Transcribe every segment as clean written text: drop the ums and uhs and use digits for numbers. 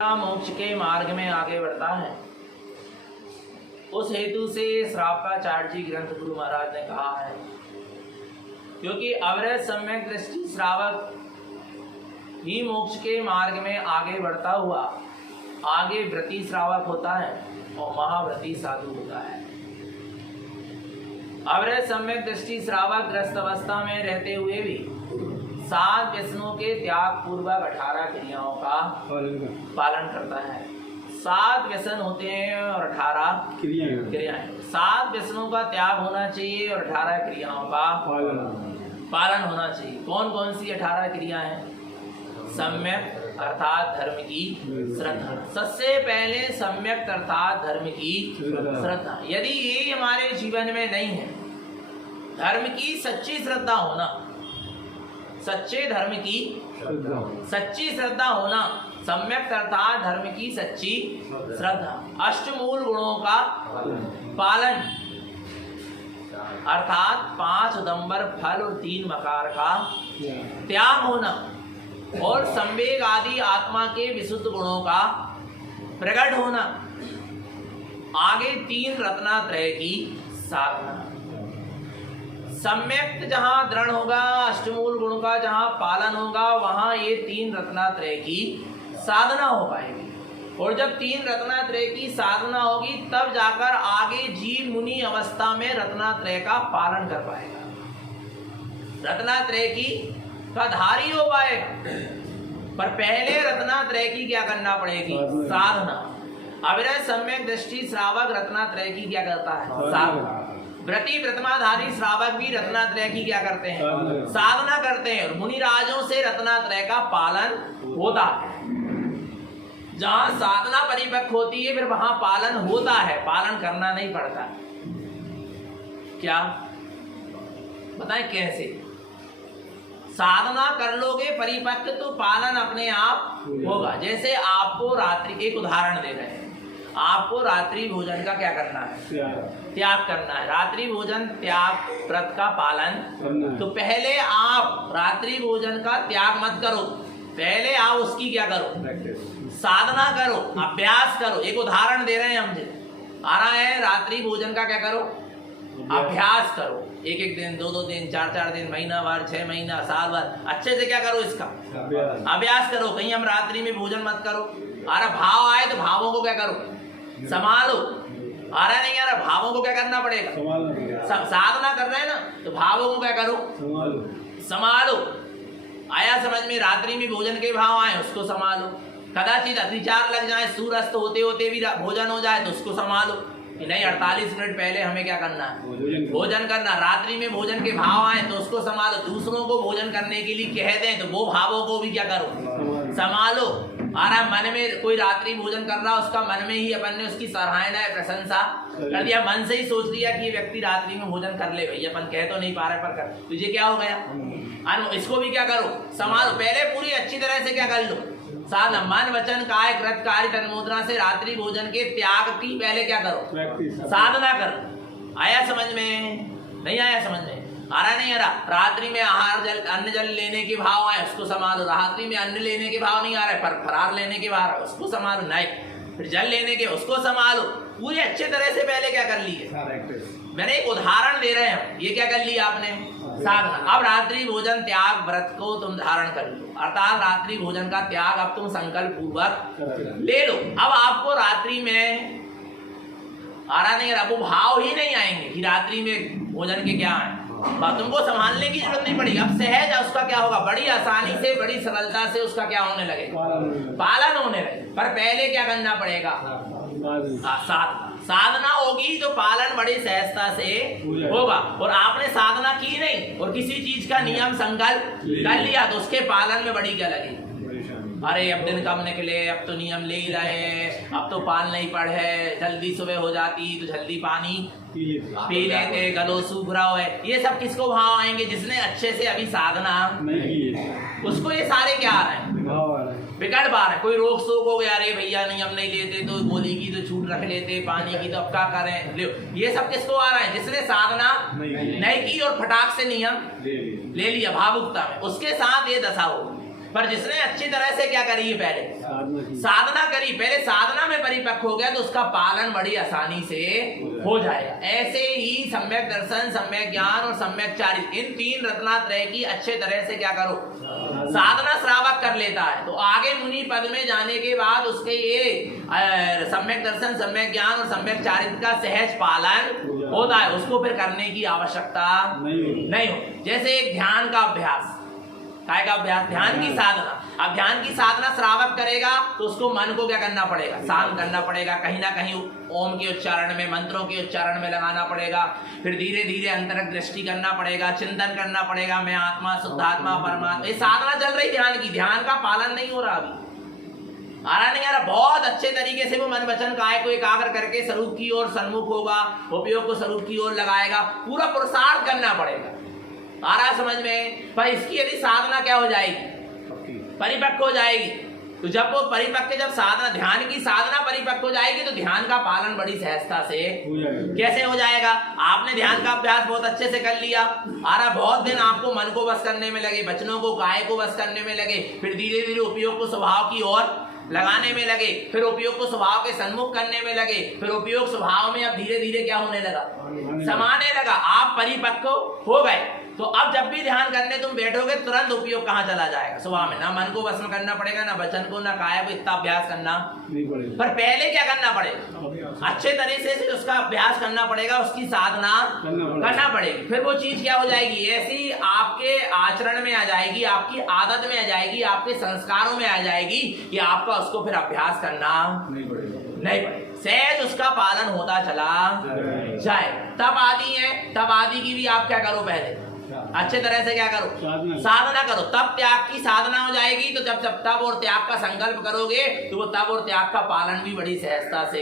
मोक्ष के मार्ग में आगे बढ़ता है। उस हेतु से श्रावकाचार्य जी ग्रंथ गुरु महाराज ने कहा है, क्योंकि अवरत सम्यक दृष्टि श्रावक ही मोक्ष के मार्ग में आगे बढ़ता हुआ आगे व्रती श्रावक होता है और महाव्रती साधु होता है। अवरत सम्यक दृष्टि श्रावक ग्रस्त अवस्था में रहते हुए भी 7 व्यसनों के त्याग पूर्वक 18 क्रियाओं का पालन करता है। 7 व्यसन होते हैं और 18 क्रियाएं। 7 व्यसनों का त्याग होना चाहिए और 18 क्रियाओं का पालन होना चाहिए। कौन कौन सी 18 क्रियाएं हैं? सम्यक अर्थात धर्म की श्रद्धा। सबसे पहले सम्यक अर्थात धर्म की श्रद्धा। यदि ये हमारे जीवन में नहीं है, धर्म की सच्ची श्रद्धा होना, सच्चे धर्म की सच्ची श्रद्धा होना, सम्यक अर्थात धर्म की सच्ची श्रद्धा, अष्टमूल गुणों का पालन अर्थात 5 उदंबर फल और 3 मकार का त्याग होना और संवेग आदि आत्मा के विशुद्ध गुणों का प्रकट होना, आगे 3 रत्नात्रय की साधना। सम्यक जहां दृढ़ होगा, अष्टमूल गुण का जहां पालन होगा, वहां ये 3 रत्नात्रय की साधना हो पाएगी। और जब 3 रत्नात्रय की साधना होगी तब जाकर आगे जीव मुनि अवस्था में रत्नात्रय का पालन कर पाएगा, रत्नात्रय की का धारी हो पाएगा। पर पहले रत्नात्रय की क्या करना पड़ेगी? साधना। अविरत सम्यक दृष्टि श्रावक रत्नात्रय की क्या करता है? साधना। व्रती व्रतमाधारी श्रावक भी रत्नात्रय की क्या करते हैं? साधना करते हैं। और मुनिराजों से रत्नात्रय का पालन होता है। जहां साधना परिपक्व होती है फिर वहां पालन होता है, पालन करना नहीं पड़ता। क्या बताएं कैसे? साधना कर लोगे परिपक्व तो पालन अपने आप होगा। जैसे आपको रात्रि, एक उदाहरण दे रहे हैं, आपको रात्रि भोजन का क्या करना है? त्याग करना है। रात्रि भोजन त्याग व्रत का पालन। तो पहले आप रात्रि भोजन का त्याग मत करो, पहले आप उसकी क्या करो? साधना करो, अभ्यास करो। एक उदाहरण दे रहे हैं, हमसे आ रहा है रात्रि भोजन का क्या करो? अभ्यास करो। एक दिन, 2 दिन, 4 दिन, महीना भर, 6 महीना, साल भर अच्छे से क्या करो? इसका अभ्यास करो। कहीं हम रात्रि में भोजन मत करो। अरे भाव आए तो भावों को क्या करो? संभालो। आ रहा नहीं आ रहा, भावों को क्या करना पड़ेगा? सब साधना कर रहे हैं ना, तो भावों को क्या करो? संभालो। आया समझ में? रात्रि में भोजन के भाव आए उसको संभालो। कदाचित अतिचार लग जाए, सूर्यास्त होते होते भी भोजन हो जाए तो उसको संभालो। नहीं, 48 मिनट पहले हमें क्या करना है? भोजन करना। रात्रि में भोजन के भाव आए तो उसको संभालो। दूसरों को भोजन करने के लिए कह दें तो वो भावों को भी क्या करो? संभालो। आ रहा मन में कोई रात्रि भोजन कर रहा, उसका मन में ही अपन ने उसकी सराहना है, प्रशंसा कर दिया, मन से ही सोच लिया कि ये व्यक्ति रात्रि में भोजन कर ले। भाई अपन कह तो नहीं पा रहे पर कर, तुझे क्या हो गया? इसको भी क्या करो? संभालो। पहले पूरी अच्छी तरह से क्या कर लो? साधना। मन वचन काय कृत कार्य तन मुद्रा से रात्रि भोजन के त्याग की पहले क्या करो? साधना करो। आया समझ में? नहीं आया समझ में? आ रहा नहीं आ रहा? रात्रि में आहार जल अन्न जल लेने के भाव आए उसको संभालो। रात्रि में अन्न लेने के भाव नहीं आ रहे पर फरार लेने के भाव उसको संभालो। नहीं, फिर जल लेने के उसको संभालो। पूरी अच्छे तरह से पहले क्या कर लिए? मैंने एक उदाहरण दे रहे हैं, ये क्या कर लिया आपने? साधना। अब रात्रि भोजन त्याग व्रत को तुम धारण कर लो, अर्थात रात्रि भोजन का त्याग अब तुम संकल्प पूर्वक ले लो। अब आपको रात्रि में आ रहा नहीं, वो भाव ही नहीं आएंगे कि रात्रि में भोजन के क्या है। तुमको संभालने की जरूरत नहीं पड़ेगी। अब सहज उसका क्या होगा? बड़ी आसानी से, बड़ी सरलता से उसका क्या होने लगेगा? पालन होने लगे। पर पहले क्या करना पड़ेगा? साधना। साधना होगी तो पालन बड़ी सहजता से होगा। और आपने साधना की नहीं और किसी चीज का नियम संकल्प कर लिया तो उसके पालन में बड़ी क्या लगेगी? अरे अब दिन कम निकले, अब तो नियम ले ही रहे, अब तो पाल नहीं पड़े, जल्दी सुबह हो जाती तो जल्दी पानी पी लेते, गलो सूख रहा है। ये सब किसको भाव आएंगे? जिसने अच्छे से अभी साधना नहीं, उसको ये सारे क्या आ रहे हैं? बिगड़ पा रहे। कोई रोक सोक हो गया, अरे भैया नियम नहीं लेते तो गोली की तो छूट रख लेते, पानी की तो अब क्या करें? ये सब किसको आ रहा है? जिसने साधना नहीं की और फटाक से नियम ले लिया भावुकता में, उसके साथ ये दशा होगी। पर जिसने अच्छी तरह से क्या करी है, पहले साधना करी, पहले साधना में परिपक्व हो गया, तो उसका पालन बड़ी आसानी से हो जाएगा। ऐसे ही सम्यक दर्शन, सम्यक ज्ञान और सम्यक चारित्र, इन तीन रत्नात्रय की अच्छे तरह से क्या करो, साधना श्रावक कर लेता है, तो आगे मुनि पद में जाने के बाद उसके ये सम्यक दर्शन, सम्यक ज्ञान और सम्यक चारित्र का सहज पालन होता है, उसको फिर करने की आवश्यकता नहीं हो। जैसे एक ध्यान का अभ्यास, काय का अभ्यास, ध्यान की साधना। अब ध्यान की साधना श्रावक करेगा तो उसको मन को क्या करना पड़ेगा, शांत करना पड़ेगा, कहीं ना कहीं ओम के उच्चारण में, मंत्रों के उच्चारण में लगाना पड़ेगा, फिर धीरे धीरे अंतरंग दृष्टि करना पड़ेगा, चिंतन करना पड़ेगा, मैं आत्मा, शुद्धात्मा, परमात्मा। ये साधना चल रही ध्यान की, ध्यान का पालन नहीं हो रहा, अभी आ रहा नहीं आ रहा। बहुत अच्छे तरीके से वो मन वचन काय को एकाग्र करके स्वरूप की ओर सन्मुख होगा, उपयोग को स्वरूप की ओर लगाएगा, पूरा पुरुषार्थ करना पड़ेगा, आ रहा समझ में। पर इसकी यदि साधना क्या हो जाएगी, परिपक्व हो जाएगी, तो जब वो परिपक्व, जब साधना, ध्यान की साधना परिपक्व हो जाएगी, तो ध्यान का पालन बड़ी सहजता से कैसे हो जाएगा। आपने ध्यान का अभ्यास बहुत अच्छे से कर लिया, आ रहा बहुत दिन आपको मन को बस करने में लगे, वचनों को, काय को बस करने में लगे, फिर धीरे धीरे उपयोग को स्वभाव की ओर लगाने में लगे, फिर उपयोग को स्वभाव के सन्मुख करने में लगे, फिर उपयोग स्वभाव में अब धीरे धीरे क्या होने लगा, समाने लगा, आप परिपक्व हो गए। तो अब जब भी ध्यान करने तुम बैठोगे, तुरंत उपयोग कहाँ चला जाएगा, स्वभाव में। ना मन को वश में करना पड़ेगा, ना वचन को, ना काय को, इतना अभ्यास करना नहीं पड़ेगा। पर पहले क्या करना पड़ेगा, अच्छे तरीके से उसका अभ्यास करना पड़ेगा, उसकी साधना करना पड़ेगी, फिर वो चीज क्या हो जाएगी, ऐसी आपके आचरण में आ जाएगी, आपकी आदत में आ जाएगी, आपके संस्कारों में आ जाएगी कि आपका उसको फिर अभ्यास करना नहीं पड़ेगा, सहज उसका पालन होता चला जाए। तब आदि है, तब आदि की भी आप क्या करो, पहले अच्छे तरह से क्या करो, साधना करो, तब त्याग की साधना हो जाएगी। तो जब जब तब और त्याग का संकल्प करोगे, तो वो तब और त्याग का पालन भी बड़ी सहजता से।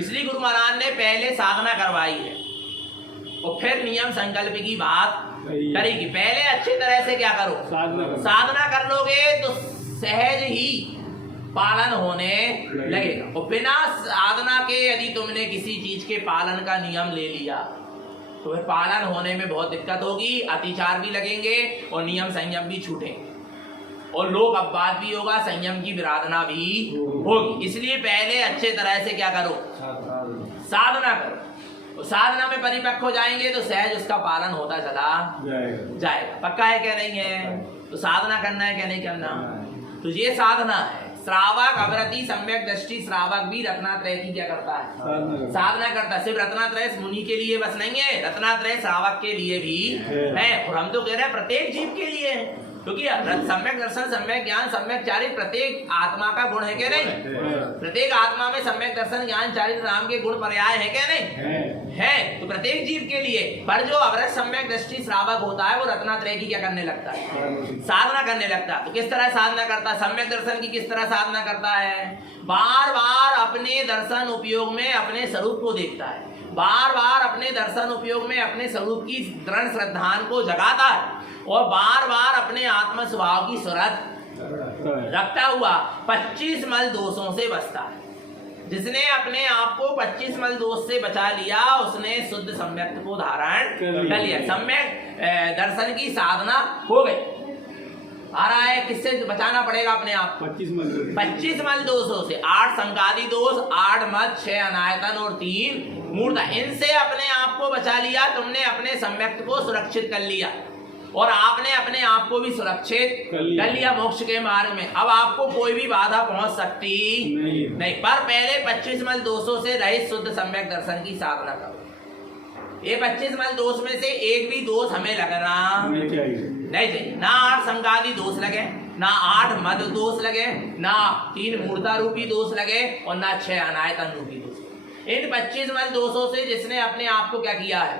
इसलिए गुरु महाराज ने पहले साधना करवाई है और फिर नियम संकल्प की बात करेगी। पहले अच्छे तरह से क्या करो, साधना कर लोगे तो सहज ही पालन होने लगेगा। और बिना साधना के यदि तुमने किसी चीज के पालन का नियम ले लिया, तो फिर पालन होने में बहुत दिक्कत होगी, अतिचार भी लगेंगे और नियम संयम भी छूटेंगे और लोक अपवाद भी होगा, संयम की विराधना भी होगी। इसलिए पहले अच्छे तरह से क्या करो, साधना करो। साधना में परिपक्व हो जाएंगे तो सहज उसका पालन होता चला जाएगा। पक्का है क्या, नहीं है? तो साधना करना है क्या नहीं करना, तो ये साधना है। श्रावक अवरति सम्यक दृष्टि, श्रावक भी रत्नात्रय की क्या करता है, साधना करता है। सिर्फ रत्नात्रय मुनि के लिए बस नहीं है, रत्नात्रय श्रावक के लिए भी है। और हम तो कह रहे हैं प्रत्येक जीव के लिए है, क्योंकि सम्यक दर्शन, सम्यक ज्ञान, सम्यक चारित्र प्रत्येक आत्मा का गुण है क्या नहीं, प्रत्येक आत्मा में सम्यक दर्शन, ज्ञान, चारित्र नाम के गुण पर्याय है क्या नहीं है। तो प्रत्येक जीव के लिए। पर जो अवरत सम्यक दृष्टि श्रावक होता है, वो रत्नात्रय की क्या करने लगता है, साधना करने लगता है। तो किस तरह साधना करता है, सम्यक दर्शन की किस तरह साधना करता है, बार बार अपने दर्शन उपयोग में अपने स्वरूप को देखता है, बार बार अपने दर्शन उपयोग में अपने स्वरूप की दृढ़ श्रद्धान को जगाता है और बार बार अपने आत्म स्वभाव की सूरत रखता हुआ 25 मल दोषों से बचता है। जिसने अपने आप को 25 मल दोष से बचा लिया, उसने शुद्ध सम्यक को धारण कर लिया, सम्यक दर्शन की साधना हो गई। आ रहा है, किससे बचाना पड़ेगा अपने आप, 25 मल दोषों से, 8 संगादि दोष, 8 मत, 6 अनायतन और 3 मूर्ता। इनसे अपने आप को बचा लिया तुमने, अपने सम्यक को सुरक्षित कर लिया और आपने अपने आप को भी सुरक्षित कर लिया मोक्ष के मार्ग में। अब आपको कोई भी बाधा पहुंच सकती नहीं। पर पहले 25 मल दोषों से रहित शुद्ध सम्यक दर्शन की साधना करो। ये 25 मल दोष में से एक भी दोष हमें लगना नहीं चाहिए। ना 8 संगादि दोष लगे, ना 8 मद दोष लगे, ना 3 मूर्ता रूपी दोष लगे और ना 6 अनायतन रूपी दोष। इन 25 मल दोषों से जिसने अपने आप को क्या किया है,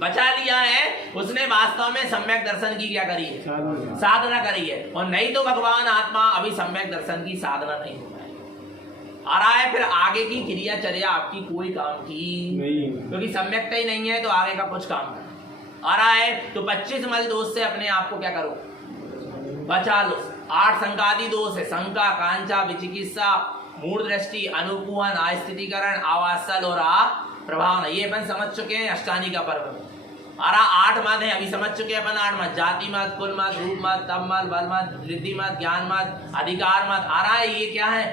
बचा लिया है, उसने वास्तव में सम्यक दर्शन की क्या करी है, साधना करी है। और नहीं तो भगवान आत्मा अभी सम्यक दर्शन की साधना नहीं हो रहा है। आ रहा है फिर आगे की क्रियाचर्या आपकी कोई काम की नहीं, क्योंकि सम्यकता ही नहीं है तो आगे का कुछ काम करना। आ रहा है तो 25 मल दोष से अपने आप को क्या करो, बचा लो। 8 संगादि दोष है, शंका, कांचा, विचिकित्सा, मूढ़ दृष्टि, अनुकूहन, अस्थितिकरण, आवासल और प्रभावना। ये अपन समझ चुके हैं अष्टानी का पर्व में। अरा 8 मत है, अभी समझ चुके अपन 8 मत, जाति मत, कुल मत, रूप मत, तप मत, बल मत, वृद्धि मत, ज्ञान मत, अधिकार मत। आ रहा है ये क्या है?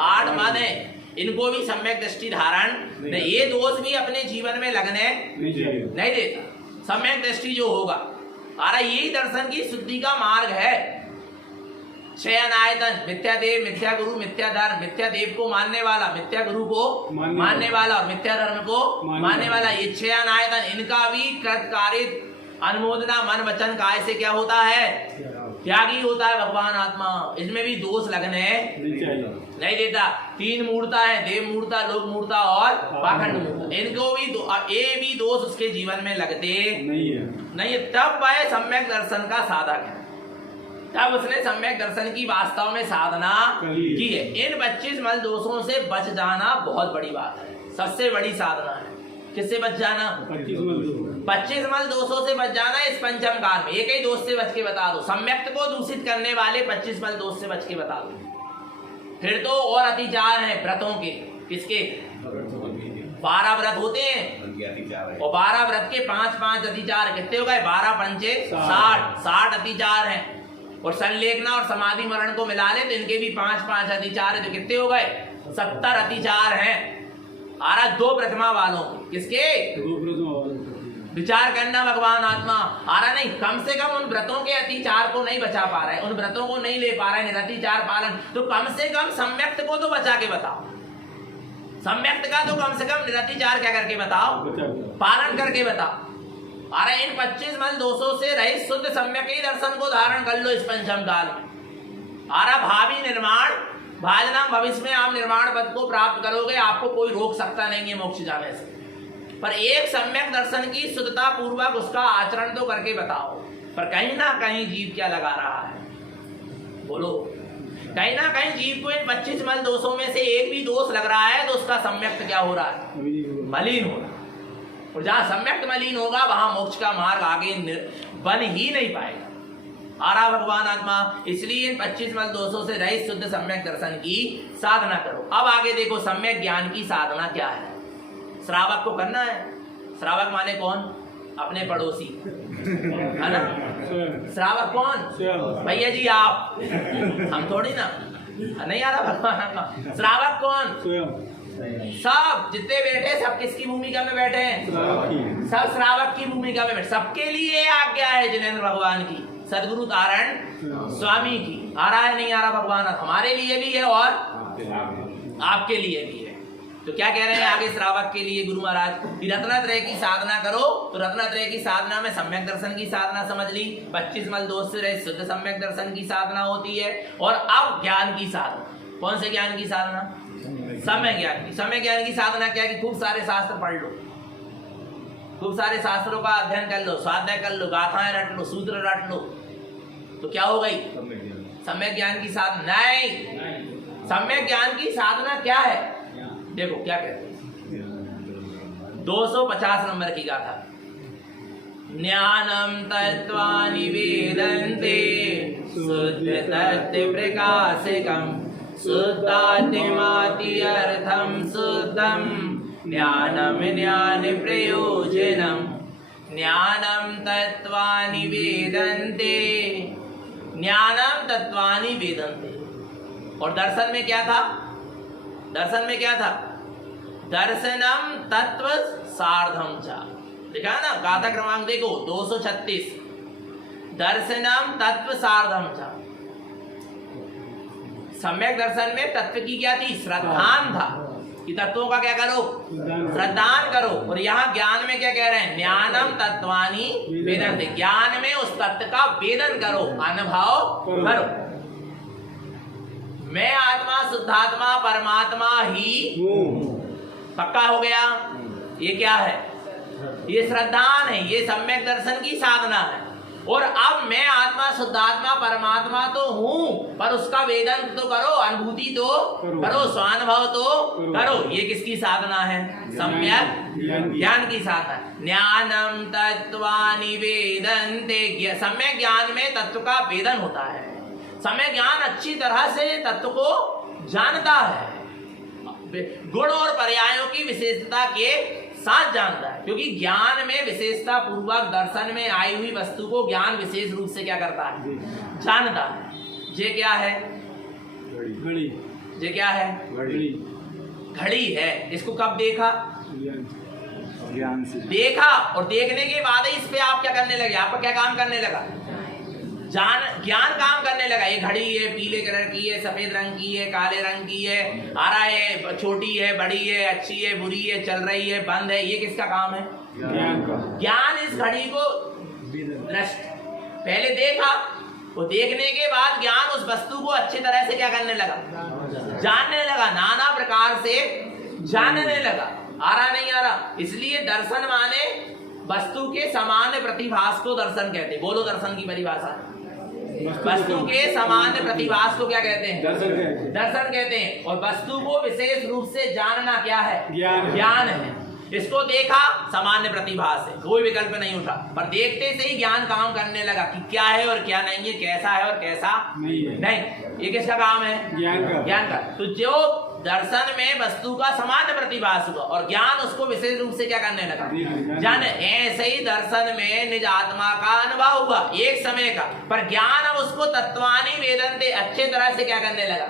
8 मत है। इनको भी सम्यक दृष्टि धारण नहीं, ये दोष भी अपने जीवन में लगने नहीं देता। सम्यक दृष्टि जो होगा, आ रहा यही दर्शन की शुद्धि का मार्ग है। शयन आयतन, मिथ्या देव, मिथ्या गुरु, मिथ्या धर्म, मिथ्या देव को मानने वाला, मिथ्या गुरु को मानने वाला और मिथ्या धर्म को मानने वाला, ये शयन आयतन, इनका भी कृतकारित अनुमोदना मन वचन काय से क्या होता है? त्यागी होता है भगवान आत्मा। इसमें भी दोष लगने नहीं देता। 3 मूर्ता है, देव मूर्ता, लोक मूर्ता और पाखंड मूर्ता। इनको भी ये भी दोष उसके जीवन में लगते नहीं है। तब वह सम्यक दर्शन का साधक है, तब उसने सम्यक दर्शन की वास्तव में साधना की है। इन 25 मल दोषों से बच जाना बहुत बड़ी बात है, सबसे बड़ी साधना है। किससे बच जाना? 25 मल दोषों से बच जाना। इस पंचम काल में एक ही दोष से बच के बता दो, सम्यक्त को दूषित करने वाले 25 मल दोष से बच के बता दो। फिर तो और अतिचार हैं व्रतों के। किसके? 12 व्रत होते हैं और 12 व्रत के 5-5 अतिचार। कितने हो गए? 12 पंचे 60 अतिचार हैं। और संलेखना और समाधि मरण को मिला ले तो इनके भी 5-5 अतिचार है, तो कितने हो गए? 70 अतिचार हैं। आ रहा 2 प्रतिमा वालों। किसके? विचार करना भगवान आत्मा। आ रहा नहीं, कम से कम उन व्रतों के अतिचार को नहीं बचा पा रहा है, उन व्रतों को नहीं ले पा रहा है निरतिचार पालन, तो कम से कम सम्यक्त को तो बचा के बताओ। सम्यक्त का तो कम से कम निरतिचार क्या करके बताओ? पालन करके बताओ। अरे इन 25 मल दोषों से रहित शुद्ध सम्यक ही दर्शन को धारण कर लो इस पंचम काल में। अरे भावी निर्माण भाजना, भविष्य में आप निर्माण पद को प्राप्त करोगे, आपको कोई रोक सकता नहीं है मोक्ष जाने से। पर एक सम्यक दर्शन की शुद्धता पूर्वक उसका आचरण तो करके बताओ। पर कहीं ना कहीं जीव क्या लगा रहा है? बोलो। कहीं ना कहीं जीव को इन 25 मल दोषों में से एक भी दोष लग रहा है तो उसका सम्यक्त क्या हो रहा है? मलिन हो रहा है। और जहां सम्यक्त मलिन होगा वहां मोक्ष का मार्ग आगे बन ही नहीं पाएगा। आ रहा भगवान आत्मा। इसलिए इन 25 मल दोषों से रहित शुद्ध सम्यक दर्शन की साधना करो। अब आगे देखो सम्यक ज्ञान की साधना क्या है। श्रावक को करना है। श्रावक माने कौन? अपने पड़ोसी, है ना? श्रावक कौन? भैया जी आप, हम थोड़ी ना। नहीं आ रहा भगवान आत्मा। श्रावक कौन? सब जितने बैठे सब किसकी भूमिका में बैठे हैं? सब श्रावक की भूमिका में बैठे। सबके लिए आज्ञा है जिनेंद्र भगवान की, सदगुरु तारण स्वामी की। आ रहा है नहीं आ रहा भगवान? हमारे लिए भी है और आपके लिए भी है। तो क्या कह रहे हैं आगे श्रावक के लिए गुरु महाराज? रत्नात्रय की साधना करो। तो रत्नात्रय की साधना में सम्यक दर्शन की साधना समझ ली, 25 मल दोष से रहित शुद्ध सम्यक दर्शन की साधना होती है। और अब ज्ञान की साधना। कौन से ज्ञान की साधना? समय ज्ञान की। समय ज्ञान की साधना क्या है कि खूब सारे शास्त्र पढ़ लो, खूब सारे शास्त्रों का अध्ययन कर लो, स्वाध्याय कर लो, गाथाएं रट लो, सूत्र रट लो, तो क्या हो गई? सम्यक ज्ञान की साधना। नहीं, सम्यक ज्ञान की साधना क्या है? देखो क्या कहते हैं 250 नंबर की गाथा। ज्ञानम तत्वानि वेदन्ते शुद्ध तत्व प्रकाशकम शुद्धात्माति अर्थम शुद्धम ज्ञानम ज्ञान प्रयोजनम। ज्ञानम तत्वानि वेदन्ते, ज्ञानम तत्वानि वेदन्ते। और दर्शन में क्या था? दर्शन में क्या था? दर्शनम तत्व सार्धम चा। देखा ना गाथा क्रमांक देखो 236। दर्शनम तत्व सार्धम चा। सम्यक दर्शन में तत्व की क्या थी? श्रद्धान था कि तत्वों का क्या करो? श्रद्धान करो। और यहाँ ज्ञान में क्या कह रहे हैं? ज्ञानम तत्वानि वेदन्ते। ज्ञान में उस तत्व का वेदन करो, अनुभव करो। मैं आत्मा शुद्धात्मा परमात्मा ही पक्का हो गया। ये क्या है? ये श्रद्धान है, ये सम्यक दर्शन की साधना है। और अब मैं आत्मा शुद्धात्मा परमात्मा तो हूं, पर उसका वेदन तो करो, अनुभूति तो करो, स्वानुभव तो करो। ये किसकी साधना है? सम्यक ज्ञान की साधना। ज्ञानम तत्वानि वेदन्ते। सम्यक ज्ञान में तत्व का वेदन होता है। सम्यक ज्ञान अच्छी तरह से तत्व को जानता है, गुण और पर्यायों की विशेषता के साथ जानता है, क्योंकि ज्ञान में विशेषता पूर्वक दर्शन में आई हुई वस्तु को ज्ञान विशेष रूप से क्या करता है, जानता है। ये क्या है, घड़ी। ये क्या है, घड़ी। घड़ी है। इसको कब देखा, ज्ञान से देखा, और देखने के बाद ही इस पे आप क्या करने लगे, आपका क्या काम करने लगा, ज्ञान काम करने लगा। ये घड़ी है, पीले कलर की है, सफेद रंग की है, काले रंग की है, हरा है, छोटी है, बड़ी है, अच्छी है, बुरी है, चल रही है, बंद है, ये किसका काम है, ज्ञान का। ज्ञान इस घड़ी को पहले देखा, वो देखने के बाद ज्ञान उस वस्तु को अच्छी तरह से क्या करने लगा, जानने लगा, नाना प्रकार से जानने लगा। आ रहा नहीं आ रहा। इसलिए दर्शन माने वस्तु के सामान्य प्रतिभास को दर्शन कहते हैं। बोलो दर्शन की परिभाषा। वस्तु के सामान्य प्रतिभास को क्या कहते हैं, दर्शन कहते हैं। और वस्तु को विशेष रूप से जानना क्या है, ज्ञान है। इसको देखा, सामान्य प्रतिभास है, कोई विकल्प नहीं उठा, पर देखते से ही ज्ञान काम करने लगा कि क्या है और क्या नहीं है, कैसा है और कैसा नहीं। ये किसका काम है, ज्ञान का। तो जो दर्शन में वस्तु का सामान्य प्रतिभास हुआ और ज्ञान उसको विशेष रूप से क्या करने लगा, जाने। ऐसे ही दर्शन में निज आत्मा का अनुभव हुआ एक समय का, पर ज्ञान अब उसको तत्वानी वेदनते अच्छे तरह से क्या करने लगा,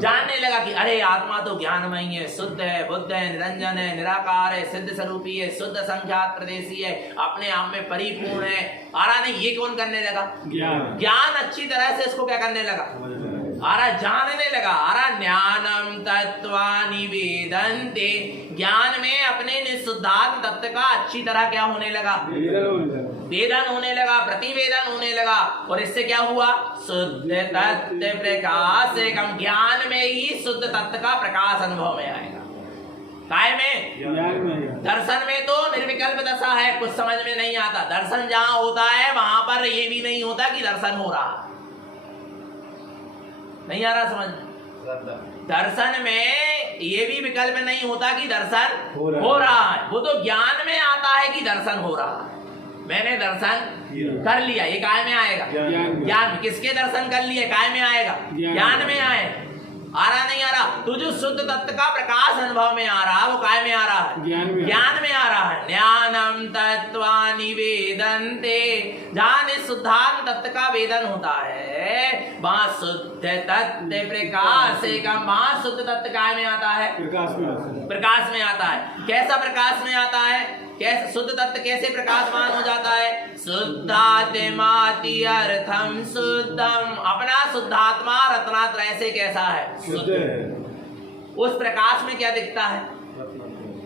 जानने लगा कि अरे आत्मा तो ज्ञानमयी है, शुद्ध है, बुद्ध है, निरंजन है, निराकार है, सिद्ध स्वरूपी है, शुद्ध संख्यात प्रदेशी है, अपने आप में परिपूर्ण है। आरा नहीं, ये कौन करने लगा, ज्ञान अच्छी तरह से इसको क्या करने लगा, आरा जानने लगा। आरा ज्ञानम तत्वानि वेदन्ते, ज्ञान में अपने निशुद्धात्म तत्व का अच्छी तरह क्या होने लगा, वेदन होने लगा, प्रतिवेदन होने लगा। और इससे क्या हुआ, शुद्ध तत्व प्रकाश एकम, ज्ञान में ही शुद्ध तत्व का प्रकाश अनुभव में आएगा। काय में, दर्शन में तो निर्विकल्प दशा है, कुछ समझ में नहीं आता। दर्शन जहां होता है वहां पर ये भी नहीं होता कि दर्शन हो रहा, नहीं आ रहा समझ। दर्शन में ये भी विकल्प नहीं होता कि दर्शन हो रहा है, वो तो ज्ञान में आता है कि दर्शन हो रहा है। मैंने दर्शन कर लिया, ये काय में आएगा, ज्ञान। किसके दर्शन कर लिए, काय में आएगा, ज्ञान में आए। आ रहा नहीं आ रहा, तो जो शुद्ध तत्व का प्रकाश अनुभव में आ रहा है वो काय में आ रहा है, ज्ञान में आ रहा है। ज्ञानम तत्वानि वेदन्ते, जहां शुद्धात्म तत्व का वेदन होता है वहां शुद्ध तत्व प्रकाश एकम, वहां शुद्ध तत्व काय में आता है, प्रकाश में आता है। कैसा प्रकाश में आता है, कैसे शुद्ध तत्व कैसे प्रकाशमान हो जाता है, शुद्धात्माति अर्थम शुद्धम, अपना शुद्धात्मा रत्नात्रय से कैसा है, शुद्ध है। उस प्रकाश में क्या दिखता है,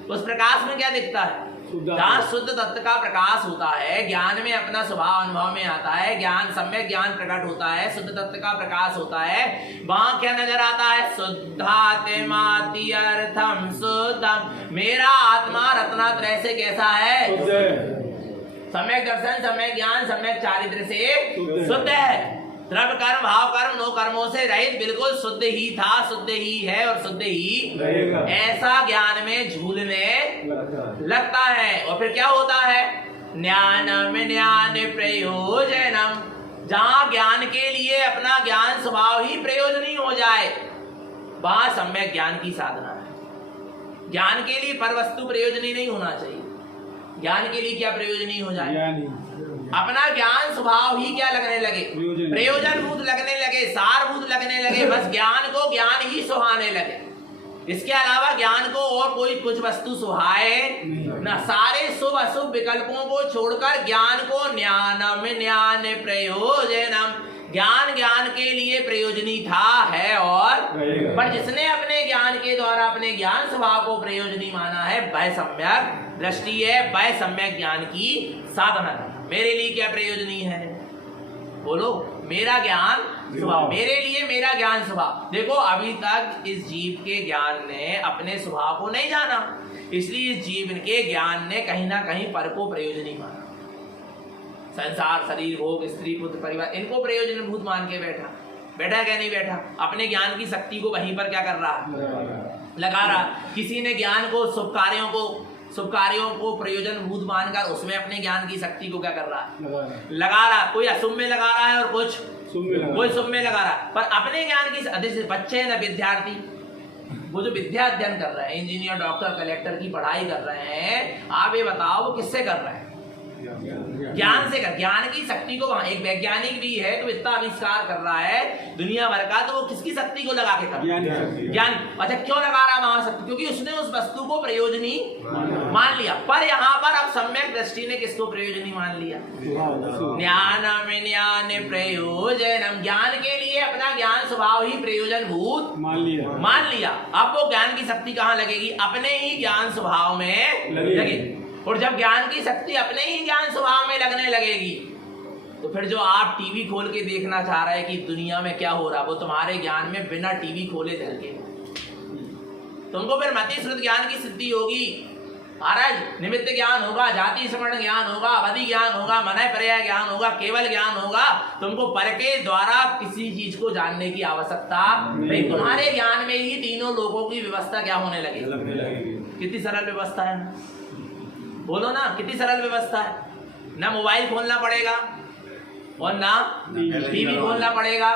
उस प्रकाश में क्या दिखता है, जहाँ शुद्ध तत्व का प्रकाश होता है, ज्ञान में अपना स्वभाव अनुभव में आता है, ज्ञान सम्यक ज्ञान प्रकट होता है, शुद्ध तत्व का प्रकाश होता है, वहां क्या नजर आता है, शुद्धात्माति अर्थम शुद्धम, मेरा आत्मा रत्नात्रय से कैसा है, सम्यक दर्शन, सम्यक ज्ञान, सम्यक चारित्र से शुद्ध है। द्रव्य कर्म, भाव कर्म, नो कर्मों से रहित, बिल्कुल शुद्ध ही था, शुद्ध ही है और शुद्ध ही रहेगा। ऐसा ज्ञान में झूलने लगता है। और फिर क्या होता है, ज्ञानम ज्ञान प्रयोजनम, जहां ज्ञान के लिए अपना ज्ञान स्वभाव ही प्रयोजनी हो जाए वहां सम्यक ज्ञान की साधना है। ज्ञान के लिए पर वस्तु प्रयोजनी नहीं होना चाहिए। ज्ञान के लिए क्या प्रयोजनी हो जाए, अपना ज्ञान स्वभाव ही क्या लगने लगे, प्रयोजनभूत लगने लगे, सारभूत लगने लगे, बस ज्ञान को ज्ञान ही सुहाने लगे। इसके अलावा ज्ञान को और कोई कुछ वस्तु सुहाए न। सारे शुभ अशुभ विकल्पों को छोड़कर ज्ञान को ज्ञानम ज्ञान प्रयोजनम, ज्ञान ज्ञान के लिए प्रयोजनी था, है और पर जिसने अपने ज्ञान के द्वारा अपने ज्ञान स्वभाव को प्रयोजनी माना है वह सम्यक दृष्टि है, वह सम्यक ज्ञान की साधना है। मेरे लिए क्या प्रयोजनी है, बोलो, मेरा ज्ञान स्वभाव, मेरे लिए मेरा ज्ञान स्वभाव। देखो अभी तक इस जीव के ज्ञान ने अपने स्वभाव को नहीं जाना, इसलिए इस जीव के ज्ञान ने कहीं ना कहीं पर को प्रयोजनी माना। संसार, शरीर, भोग, स्त्री, पुत्र, परिवार, इनको प्रयोजनभूत मान के बैठा क्या नहीं बैठा, अपने ज्ञान की शक्ति को वहीं पर क्या कर रहा है, लगा रहा। किसी ने ज्ञान को शुभ कार्यों को प्रयोजन भूत मानकर उसमें अपने ज्ञान की शक्ति को क्या कर रहा है, लगा रहा। कोई अशुभ में लगा रहा है और कोई शुभ में लगा रहा है, पर अपने ज्ञान की, बच्चे न विद्यार्थी वो जो विद्या अध्ययन कर रहे हैं, इंजीनियर, डॉक्टर, कलेक्टर की पढ़ाई कर रहे हैं, आप ये बताओ वो किससे कर रहे हैं? ज्ञान से कर। ज्ञान की शक्ति को, वहां एक वैज्ञानिक भी है तो इतना आविष्कार कर रहा है दुनिया भर का, तो वो किसकी शक्ति को लगा के कर रहा है? ज्ञान। अच्छा, क्यों लगा रहा है महाशक्ति? क्योंकि उसने उस वस्तु को प्रयोजनी मान लिया। पर यहाँ पर अब सम्यक दृष्टि ने किसको प्रयोजनी मान लिया? ज्ञानम ज्ञान प्रयोजनम, ज्ञान के लिए अपना ज्ञान स्वभाव ही प्रयोजन भूत मान लिया। अब वो ज्ञान की शक्ति कहाँ लगेगी? अपने ही ज्ञान स्वभाव में लगेगी। और जब ज्ञान की शक्ति अपने ही ज्ञान स्वभाव में लगने लगेगी, तो फिर जो आप टीवी खोल के देखना चाह रहे हैं कि दुनिया में क्या हो रहा, वो तुम्हारे ज्ञान में बिना टीवी खोले धरके तुमको फिर मति श्रुत ज्ञान की सिद्धि होगी। महाराज, निमित्त ज्ञान होगा, जाति स्मरण ज्ञान होगा, अवधि ज्ञान होगा, मनय पर्याय ज्ञान होगा, केवल ज्ञान होगा। तुमको पर के द्वारा किसी चीज को जानने की आवश्यकता नहीं। तुम्हारे ज्ञान में ही तीनों लोगों की व्यवस्था क्या होने लगेगी? कितनी सरल व्यवस्था है, बोलो ना, कितनी सरल व्यवस्था है। ना मोबाइल खोलना पड़ेगा और ना टीवी खोलना पड़ेगा,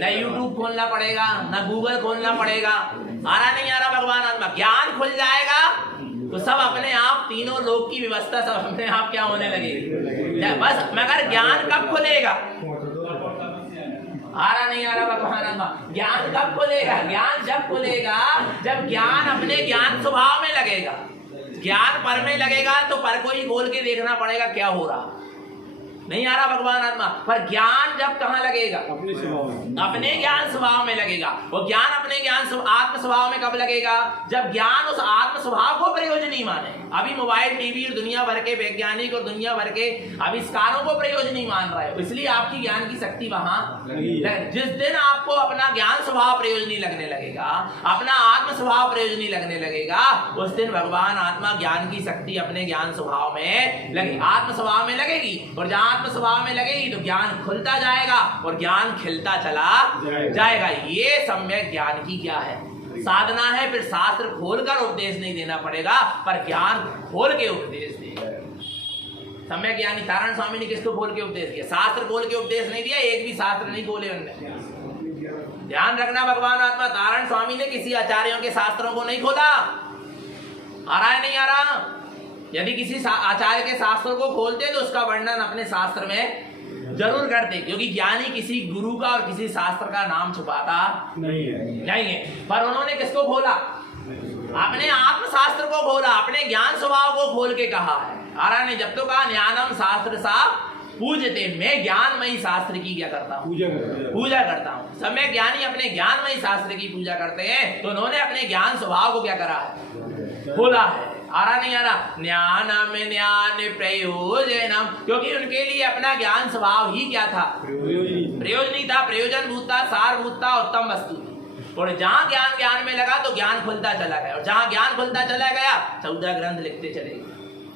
ना यूट्यूब खोलना पड़ेगा, ना गूगल खोलना पड़ेगा। आ रहा नहीं आ रहा भगवान आत्मा? ज्ञान खुल जाएगा तो सब अपने आप, तीनों लोग की व्यवस्था सब अपने आप क्या होने लगेगी? बस मगर ज्ञान कब खुलेगा? आ रहा नहीं आ रहा भगवान आत्मा? ज्ञान कब खुलेगा? ज्ञान जब खुलेगा जब ज्ञान अपने ज्ञान स्वभाव में लगेगा। ज्ञान पर में लगेगा तो पर को ही खोल के देखना पड़ेगा क्या हो रहा। नहीं आ रहा भगवान आत्मा? पर ज्ञान जब कहाँ लगेगा? अपने स्वभाव में, अपने ज्ञान स्वभाव में लगेगा। और ज्ञान अपने ज्ञान आत्म स्वभाव में कब लगेगा? जब ज्ञान उस आत्म स्वभाव को प्रयोजनी माने। अभी मोबाइल, टीवी और दुनिया भर के वैज्ञानिक और दुनिया भर के आविष्कारों को प्रयोजनी मान रहा है, इसलिए आपकी ज्ञान की शक्ति वहां। जिस दिन आपको अपना ज्ञान स्वभाव प्रयोजनी लगने लगेगा, अपना आत्म स्वभाव प्रयोजनी लगने लगेगा, उस दिन भगवान आत्मा ज्ञान की शक्ति अपने ज्ञान स्वभाव में लगेगी, आत्म स्वभाव में लगेगी। और जहां आत्म स्वभाव में लगेगी तो ज्ञान खुलता जाएगा और ज्ञान खिलता चला जाएगा। ये सम्यक ज्ञान की क्या है? साधना है। फिर शास्त्र खोलकर उपदेश नहीं देना पड़ेगा, पर ज्ञान खोल के उपदेश देगा। सम्यक ज्ञानी तारण स्वामी ने किसको खोल के उपदेश दिया? शास्त्र खोल के उपदेश नहीं दिया, एक भी शास्त्र नहीं खोले उन्होंने। ध्यान रखना भगवान आत्मा, तारण स्वामी ने किसी आचार्यों के शास्त्रों को नहीं खोला। आ रहा है नहीं आ रहा? यदि किसी आचार्य के शास्त्रों को खोलते तो उसका वर्णन अपने शास्त्र में जरूर करते, क्योंकि ज्ञानी किसी गुरु का और किसी शास्त्र का नाम छुपाता नहीं है। पर उन्होंने किसको खोला? अपने आत्म शास्त्र को खोला, अपने ज्ञान स्वभाव को खोल के कहा है। आ रहा नहीं? जब तो कहा ज्ञानम शास्त्र सा पूजते, मैं ज्ञानमयी शास्त्र की क्या करता हूँ? पूजा करता हूँ। समय ज्ञानी अपने ज्ञानमयी शास्त्र की पूजा करते हैं, तो उन्होंने अपने ज्ञान स्वभाव को क्या करा है? खोला है। आ रहा नहीं आ रहा? ज्ञानम ज्ञान प्रयोजनम, क्योंकि उनके लिए अपना ज्ञान स्वभाव ही क्या था? प्रयोजनी था, प्रयोजन भूत था, सार भूत था, उत्तम वस्तु थी। और जहां ज्ञान में लगा तो ज्ञान खुलता चला गया, और जहां ज्ञान खुलता चला गया 14 ग्रंथ लिखते चले गए,